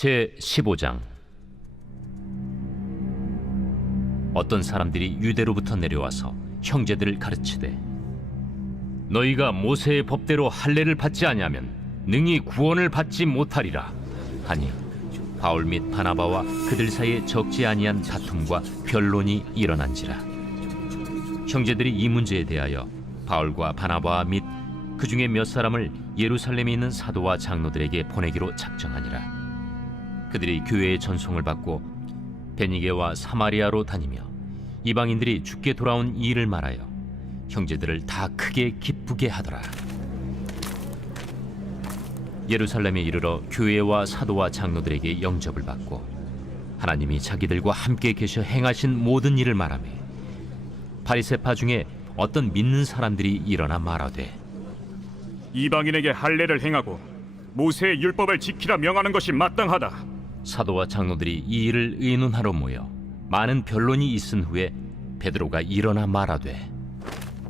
제15장. 어떤 사람들이 유대로부터 내려와서 형제들을 가르치되, 너희가 모세의 법대로 할례를 받지 아니하면 능히 구원을 받지 못하리라 하니, 바울 및 바나바와 그들 사이에 적지 아니한 다툼과 변론이 일어난지라. 형제들이 이 문제에 대하여 바울과 바나바와 및 그 중에 몇 사람을 예루살렘에 있는 사도와 장로들에게 보내기로 작정하니라. 그들이 교회의 전송을 받고 베니게와 사마리아로 다니며 이방인들이 죽게 돌아온 이 일을 말하여 형제들을 다 크게 기쁘게 하더라. 예루살렘에 이르러 교회와 사도와 장로들에게 영접을 받고 하나님이 자기들과 함께 계셔 행하신 모든 일을 말하며, 바리새파 중에 어떤 믿는 사람들이 일어나 말하되, 이방인에게 할례를 행하고 모세의 율법을 지키라 명하는 것이 마땅하다. 사도와 장로들이 이 일을 의논하러 모여 많은 변론이 있은 후에 베드로가 일어나 말하되,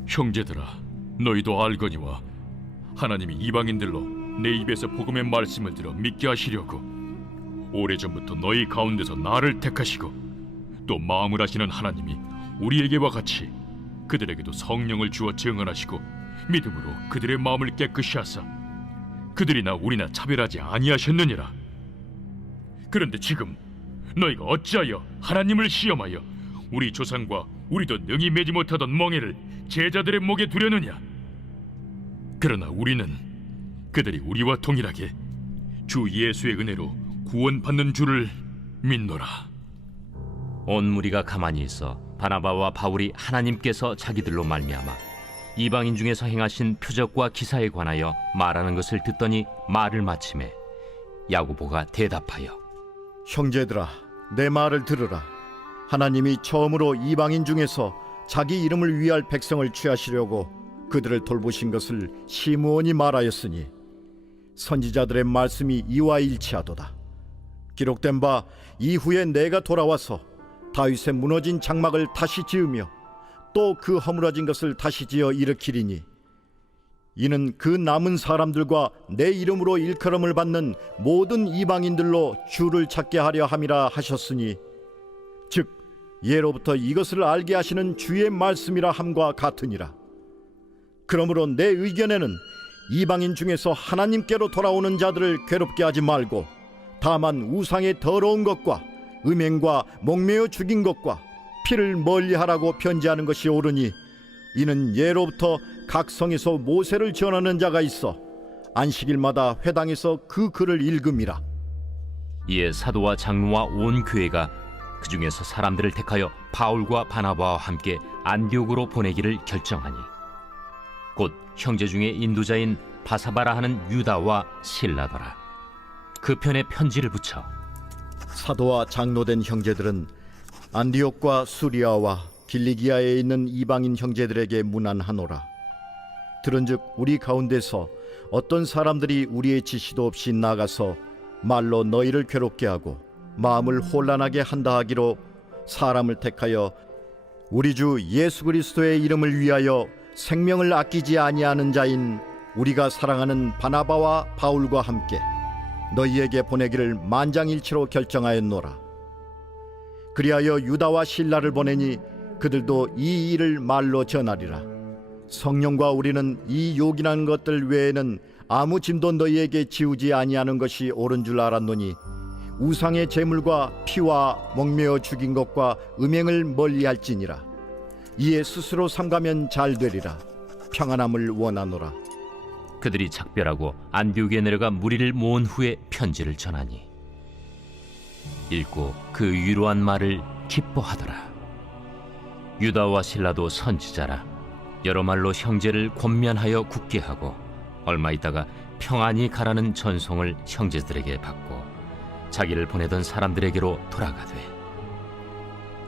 형제들아, 너희도 알거니와 하나님이 이방인들로 내 입에서 복음의 말씀을 들어 믿게 하시려고 오래전부터 너희 가운데서 나를 택하시고, 또 마음을 하시는 하나님이 우리에게와 같이 그들에게도 성령을 주어 증언하시고 믿음으로 그들의 마음을 깨끗이 하사 그들이나 우리나 차별하지 아니하셨느니라. 그런데 지금 너희가 어찌하여 하나님을 시험하여 우리 조상과 우리도 능히 매지 못하던 멍에를 제자들의 목에 두려느냐? 그러나 우리는 그들이 우리와 동일하게 주 예수의 은혜로 구원받는 줄을 믿노라. 온 무리가 가만히 있어 바나바와 바울이 하나님께서 자기들로 말미암아 이방인 중에서 행하신 표적과 기사에 관하여 말하는 것을 듣더니 말을 마치매 야고보가 대답하여, 형제들아, 내 말을 들으라. 하나님이 처음으로 이방인 중에서 자기 이름을 위할 백성을 취하시려고 그들을 돌보신 것을 시므온이 말하였으니 선지자들의 말씀이 이와 일치하도다. 기록된 바 이후에 내가 돌아와서 다윗의 무너진 장막을 다시 지으며 또 그 허물어진 것을 다시 지어 일으키리니, 이는 그 남은 사람들과 내 이름으로 일컬음을 받는 모든 이방인들로 주를 찾게 하려 함이라 하셨으니, 즉 예로부터 이것을 알게 하시는 주의 말씀이라 함과 같으니라. 그러므로 내 의견에는 이방인 중에서 하나님께로 돌아오는 자들을 괴롭게 하지 말고, 다만 우상의 더러운 것과 음행과 목매어 죽인 것과 피를 멀리하라고 편지하는 것이 옳으니, 이는 예로부터 각 성에서 모세를 전하는 자가 있어 안식일마다 회당에서 그 글을 읽음이라. 이에 사도와 장로와 온 교회가 그 중에서 사람들을 택하여 바울과 바나바와 함께 안디옥으로 보내기를 결정하니, 곧 형제 중에 인도자인 바사바라 하는 유다와 실라더라. 그 편에 편지를 붙여 사도와 장로된 형제들은 안디옥과 수리아와 길리기아에 있는 이방인 형제들에게 문안하노라. 들은즉 우리 가운데서 어떤 사람들이 우리의 지시도 없이 나가서 말로 너희를 괴롭게 하고 마음을 혼란하게 한다 하기로 사람을 택하여 우리 주 예수 그리스도의 이름을 위하여 생명을 아끼지 아니하는 자인 우리가 사랑하는 바나바와 바울과 함께 너희에게 보내기를 만장일치로 결정하였노라. 그리하여 유다와 실라를 보내니 그들도 이 일을 말로 전하리라. 성령과 우리는 이 요긴한 것들 외에는 아무 짐도 너희에게 지우지 아니하는 것이 옳은 줄 알았노니, 우상의 제물과 피와 목매어 죽인 것과 음행을 멀리할지니라. 이에 스스로 삼가면 잘 되리라. 평안함을 원하노라. 그들이 작별하고 안디옥에 내려가 무리를 모은 후에 편지를 전하니, 읽고 그 위로한 말을 기뻐하더라. 유다와 실라도 선지자라 여러 말로 형제를 권면하여 굳게 하고, 얼마 있다가 평안히 가라는 전송을 형제들에게 받고 자기를 보내던 사람들에게로 돌아가되,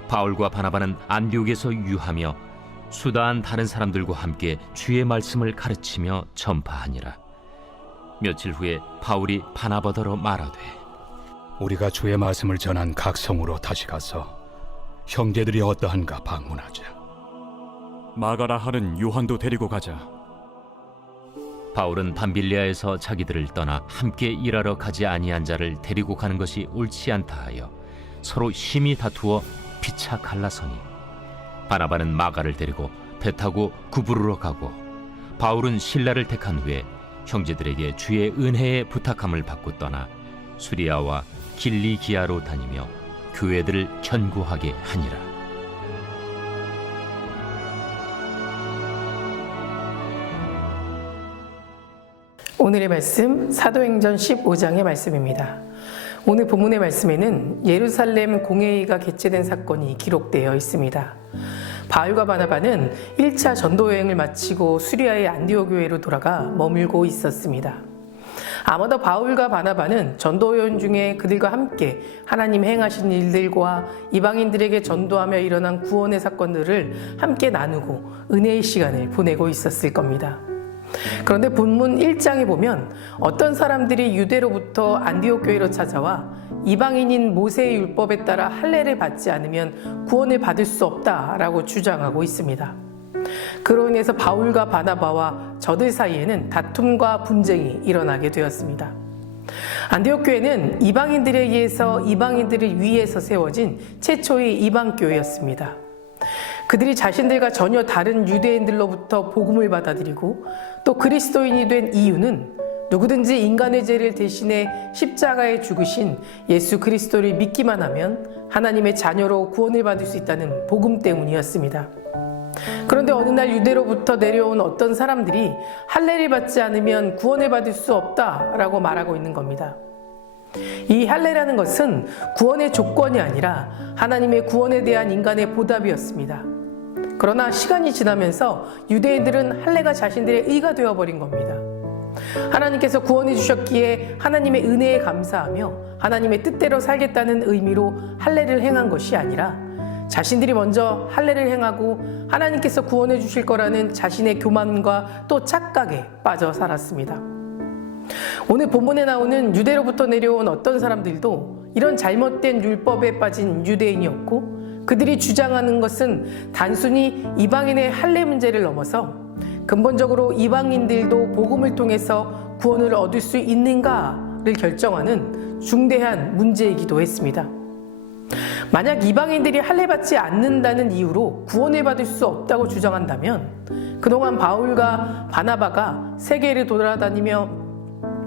바울과 바나바는 안디옥에서 유하며 수다한 다른 사람들과 함께 주의 말씀을 가르치며 전파하니라. 며칠 후에 바울이 바나바더러 말하되, 우리가 주의 말씀을 전한 각 성으로 다시 가서 형제들이 어떠한가 방문하자. 마가라 하는 요한도 데리고 가자. 바울은 밤빌리아에서 자기들을 떠나 함께 일하러 가지 아니한 자를 데리고 가는 것이 옳지 않다 하여 서로 심히 다투어 피차 갈라서니 바나바는 마가를 데리고 배 타고 구부르러 가고 바울은 실라를 택한 후에 형제들에게 주의 은혜에 부탁함을 받고 떠나 수리아와 길리기아로 다니며 교회들을 견고하게 하니라. 오늘의 말씀 사도행전 15장의 말씀입니다. 오늘 본문의 말씀에는 예루살렘 공회의가 개최된 사건이 기록되어 있습니다. 바울과 바나바는 1차 전도 여행을 마치고 수리아의 안디오 교회로 돌아가 머물고 있었습니다. 아마도 바울과 바나바는 전도 여행 중에 그들과 함께 하나님 행하신 일들과 이방인들에게 전도하며 일어난 구원의 사건들을 함께 나누고 은혜의 시간을 보내고 있었을 겁니다. 그런데 본문 1장에 보면 어떤 사람들이 유대로부터 안디옥 교회로 찾아와 이방인인 모세의 율법에 따라 할례를 받지 않으면 구원을 받을 수 없다라고 주장하고 있습니다. 그로 인해서 바울과 바나바와 저들 사이에는 다툼과 분쟁이 일어나게 되었습니다. 안디옥 교회는 이방인들에 의해서 이방인들을 위해서 세워진 최초의 이방 교회였습니다. 그들이 자신들과 전혀 다른 유대인들로부터 복음을 받아들이고 또 그리스도인이 된 이유는 누구든지 인간의 죄를 대신해 십자가에 죽으신 예수 그리스도를 믿기만 하면 하나님의 자녀로 구원을 받을 수 있다는 복음 때문이었습니다. 그런데 어느 날 유대로부터 내려온 어떤 사람들이 할례를 받지 않으면 구원을 받을 수 없다라고 말하고 있는 겁니다. 이 할례라는 것은 구원의 조건이 아니라 하나님의 구원에 대한 인간의 보답이었습니다. 그러나 시간이 지나면서 유대인들은 할례가 자신들의 의가 되어버린 겁니다. 하나님께서 구원해 주셨기에 하나님의 은혜에 감사하며 하나님의 뜻대로 살겠다는 의미로 할례를 행한 것이 아니라 자신들이 먼저 할례를 행하고 하나님께서 구원해 주실 거라는 자신의 교만과 또 착각에 빠져 살았습니다. 오늘 본문에 나오는 유대로부터 내려온 어떤 사람들도 이런 잘못된 율법에 빠진 유대인이었고 그들이 주장하는 것은 단순히 이방인의 할례 문제를 넘어서 근본적으로 이방인들도 복음을 통해서 구원을 얻을 수 있는가를 결정하는 중대한 문제이기도 했습니다. 만약 이방인들이 할례 받지 않는다는 이유로 구원을 받을 수 없다고 주장한다면 그동안 바울과 바나바가 세계를 돌아다니며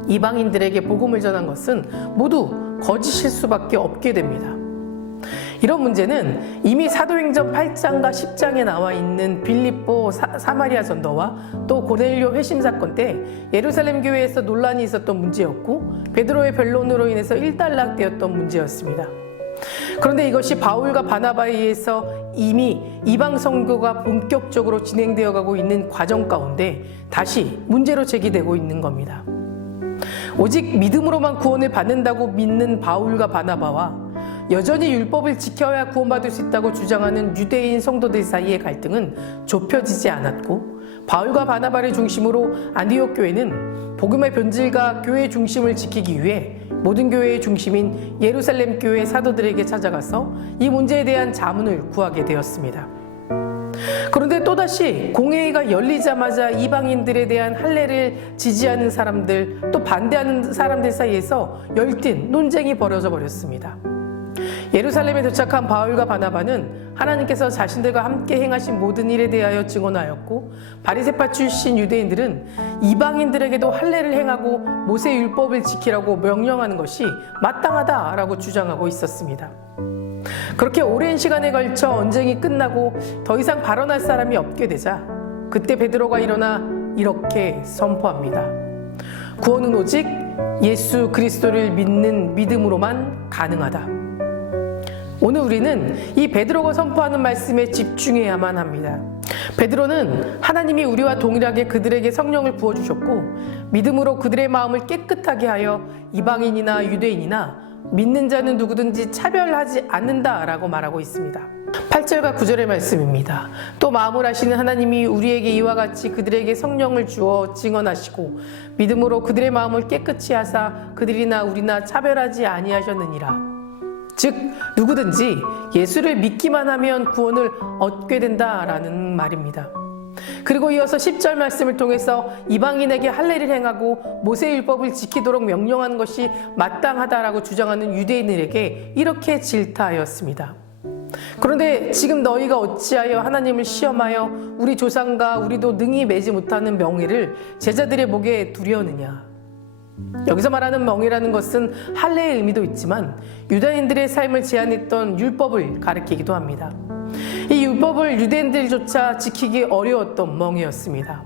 이방인들에게 복음을 전한 것은 모두 거짓일 수밖에 없게 됩니다. 이런 문제는 이미 사도행전 8장과 10장에 나와 있는 빌립보 사마리아 전도와 또 고넬료 회심 사건 때 예루살렘 교회에서 논란이 있었던 문제였고 베드로의 변론으로 인해서 일단락되었던 문제였습니다. 그런데 이것이 바울과 바나바에 의해서 이미 이방 선교가 본격적으로 진행되어 가고 있는 과정 가운데 다시 문제로 제기되고 있는 겁니다. 오직 믿음으로만 구원을 받는다고 믿는 바울과 바나바와 여전히 율법을 지켜야 구원받을 수 있다고 주장하는 유대인 성도들 사이의 갈등은 좁혀지지 않았고 바울과 바나바를 중심으로 안디옥 교회는 복음의 본질과 교회의 중심을 지키기 위해 모든 교회의 중심인 예루살렘 교회 사도들에게 찾아가서 이 문제에 대한 자문을 구하게 되었습니다. 그런데 또다시 공회의가 열리자마자 이방인들에 대한 할례를 지지하는 사람들 또 반대하는 사람들 사이에서 열띤 논쟁이 벌어져 버렸습니다. 예루살렘에 도착한 바울과 바나바는 하나님께서 자신들과 함께 행하신 모든 일에 대하여 증언하였고 바리새파 출신 유대인들은 이방인들에게도 할례를 행하고 모세 율법을 지키라고 명령하는 것이 마땅하다라고 주장하고 있었습니다. 그렇게 오랜 시간에 걸쳐 언쟁이 끝나고 더 이상 발언할 사람이 없게 되자 그때 베드로가 일어나 이렇게 선포합니다. 구원은 오직 예수 그리스도를 믿는 믿음으로만 가능하다. 오늘 우리는 이 베드로가 선포하는 말씀에 집중해야만 합니다. 베드로는 하나님이 우리와 동일하게 그들에게 성령을 부어주셨고 믿음으로 그들의 마음을 깨끗하게 하여 이방인이나 유대인이나 믿는 자는 누구든지 차별하지 않는다라고 말하고 있습니다. 8절과 9절의 말씀입니다. 또 마음을 아시는 하나님이 우리에게 이와 같이 그들에게 성령을 주어 증언하시고 믿음으로 그들의 마음을 깨끗이 하사 그들이나 우리나 차별하지 아니하셨느니라. 즉 누구든지 예수를 믿기만 하면 구원을 얻게 된다라는 말입니다. 그리고 이어서 10절 말씀을 통해서 이방인에게 할례를 행하고 모세의 율법을 지키도록 명령하는 것이 마땅하다라고 주장하는 유대인들에게 이렇게 질타하였습니다. 그런데 지금 너희가 어찌하여 하나님을 시험하여 우리 조상과 우리도 능히 매지 못하는 명예를 제자들의 목에 두려느냐. 여기서 말하는 명예라는 것은 할례의 의미도 있지만 유대인들의 삶을 제한했던 율법을 가리키기도 합니다. 이 율법을 유대인들조차 지키기 어려웠던 명예였습니다.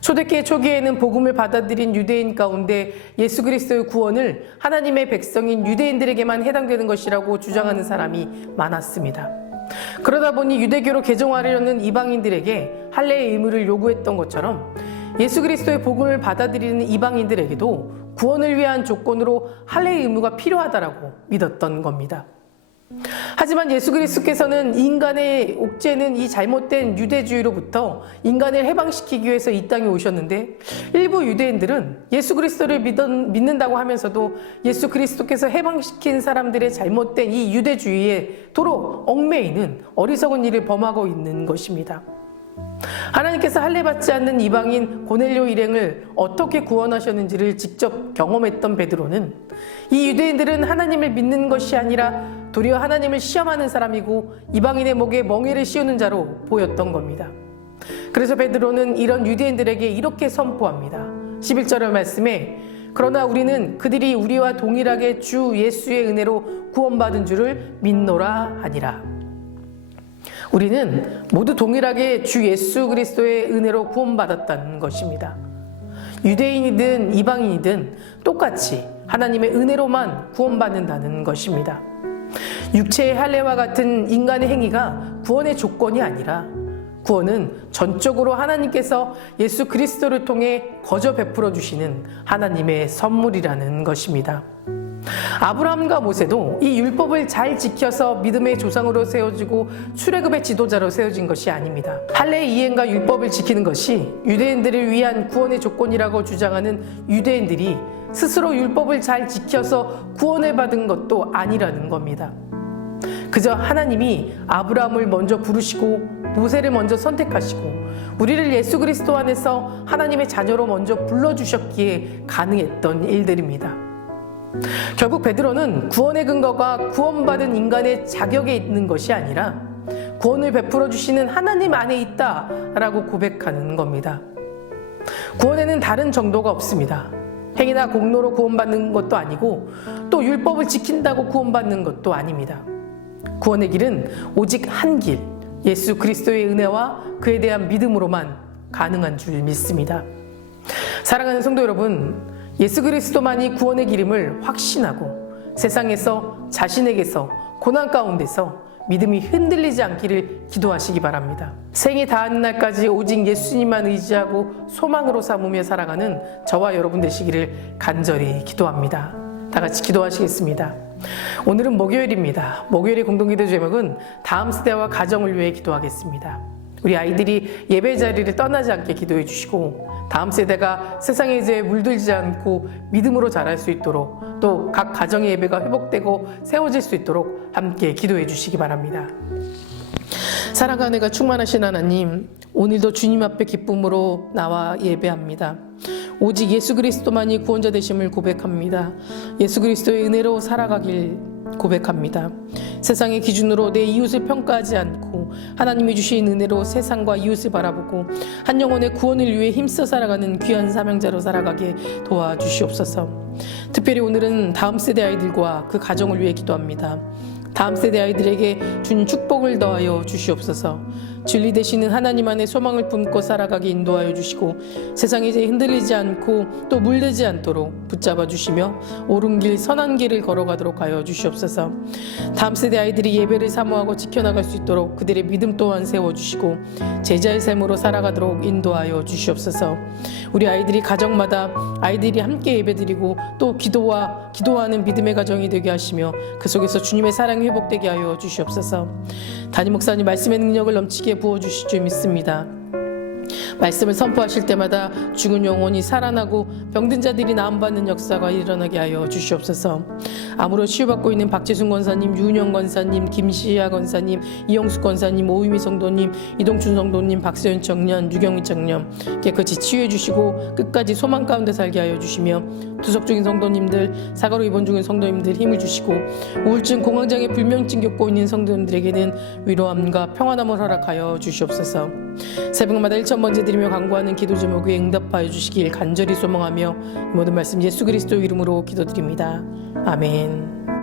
초대교회 초기에는 복음을 받아들인 유대인 가운데 예수 그리스도의 구원을 하나님의 백성인 유대인들에게만 해당되는 것이라고 주장하는 사람이 많았습니다. 그러다 보니 유대교로 개종하려는 이방인들에게 할례의 의무를 요구했던 것처럼 예수 그리스도의 복음을 받아들이는 이방인들에게도 구원을 위한 조건으로 할례의 의무가 필요하다라고 믿었던 겁니다. 하지만 예수 그리스도께서는 인간의 옥죄는 이 잘못된 유대주의로부터 인간을 해방시키기 위해서 이 땅에 오셨는데 일부 유대인들은 예수 그리스도를 믿는다고 하면서도 예수 그리스도께서 해방시킨 사람들의 잘못된 이 유대주의에 도로 얽매이는 어리석은 일을 범하고 있는 것입니다. 하나님께서 할례 받지 않는 이방인 고넬료 일행을 어떻게 구원하셨는지를 직접 경험했던 베드로는 이 유대인들은 하나님을 믿는 것이 아니라 도리어 하나님을 시험하는 사람이고 이방인의 목에 멍에를 씌우는 자로 보였던 겁니다. 그래서 베드로는 이런 유대인들에게 이렇게 선포합니다. 11절 말씀에 그러나 우리는 그들이 우리와 동일하게 주 예수의 은혜로 구원받은 줄을 믿노라 하니라. 우리는 모두 동일하게 주 예수 그리스도의 은혜로 구원받았다는 것입니다. 유대인이든 이방인이든 똑같이 하나님의 은혜로만 구원받는다는 것입니다. 육체의 할례와 같은 인간의 행위가 구원의 조건이 아니라 구원은 전적으로 하나님께서 예수 그리스도를 통해 거저 베풀어 주시는 하나님의 선물이라는 것입니다. 아브라함과 모세도 이 율법을 잘 지켜서 믿음의 조상으로 세워지고 출애굽의 지도자로 세워진 것이 아닙니다. 할례의 이행과 율법을 지키는 것이 유대인들을 위한 구원의 조건이라고 주장하는 유대인들이 스스로 율법을 잘 지켜서 구원을 받은 것도 아니라는 겁니다. 그저 하나님이 아브라함을 먼저 부르시고 모세를 먼저 선택하시고 우리를 예수 그리스도 안에서 하나님의 자녀로 먼저 불러주셨기에 가능했던 일들입니다. 결국 베드로는 구원의 근거가 구원받은 인간의 자격에 있는 것이 아니라 구원을 베풀어 주시는 하나님 안에 있다라고 고백하는 겁니다. 구원에는 다른 정도가 없습니다. 행위나 공로로 구원받는 것도 아니고 또 율법을 지킨다고 구원받는 것도 아닙니다. 구원의 길은 오직 한 길, 예수 그리스도의 은혜와 그에 대한 믿음으로만 가능한 줄 믿습니다. 사랑하는 성도 여러분, 예수 그리스도만이 구원의 길임을 확신하고 세상에서 자신에게서 고난 가운데서 믿음이 흔들리지 않기를 기도하시기 바랍니다. 생이 다하는 날까지 오직 예수님만 의지하고 소망으로 삼으며 살아가는 저와 여러분 되시기를 간절히 기도합니다. 다 같이 기도하시겠습니다. 오늘은 목요일입니다. 목요일의 공동기도 제목은 다음 세대와 가정을 위해 기도하겠습니다. 우리 아이들이 예배 자리를 떠나지 않게 기도해 주시고 다음 세대가 세상의 죄에 물들지 않고 믿음으로 자랄 수 있도록 또 각 가정의 예배가 회복되고 세워질 수 있도록 함께 기도해 주시기 바랍니다. 사랑과 은혜가 충만하신 하나님, 오늘도 주님 앞에 기쁨으로 나와 예배합니다. 오직 예수 그리스도만이 구원자 되심을 고백합니다. 예수 그리스도의 은혜로 살아가길 고백합니다. 세상의 기준으로 내 이웃을 평가하지 않고 하나님이 주신 은혜로 세상과 이웃을 바라보고 한 영혼의 구원을 위해 힘써 살아가는 귀한 사명자로 살아가게 도와주시옵소서. 특별히 오늘은 다음 세대 아이들과 그 가정을 위해 기도합니다. 다음 세대 아이들에게 주님 축복을 더하여 주시옵소서. 진리 되시는 하나님 안에 소망을 품고 살아가게 인도하여 주시고 세상에 흔들리지 않고 또 물들지 않도록 붙잡아 주시며 옳은 길 선한 길을 걸어가도록 하여 주시옵소서. 다음 세대 아이들이 예배를 사모하고 지켜나갈 수 있도록 그들의 믿음 또한 세워주시고 제자의 삶으로 살아가도록 인도하여 주시옵소서. 우리 아이들이 가정마다 아이들이 함께 예배드리고 또 기도하는 믿음의 가정이 되게 하시며 그 속에서 주님의 사랑이 회복되게 하여 주시옵소서. 담임 목사님 말씀의 능력을 넘치게 부어주실 줄 믿습니다. 말씀을 선포하실 때마다 죽은 영혼이 살아나고 병든 자들이 나음받는 역사가 일어나게 하여 주시옵소서. 암으로 치유받고 있는 박재순 권사님, 윤영 권사님, 김시아 권사님, 이영숙 권사님, 오유미 성도님, 이동춘 성도님, 박세현 청년, 유경희 청년 깨끗이 치유해 주시고 끝까지 소망 가운데 살게 하여 주시며, 투석 중인 성도님들, 사가로 입원 중인 성도님들 힘을 주시고, 우울증, 공황장애, 불면증 겪고 있는 성도님들에게는 위로함과 평안함을 허락하여 주시옵소서. 새벽마다 1,000번째 드리며 간구하는 기도 제목에 응답하여 주시길 간절히 소망하며 모든 말씀 예수 그리스도 이름으로 기도드립니다. 아멘.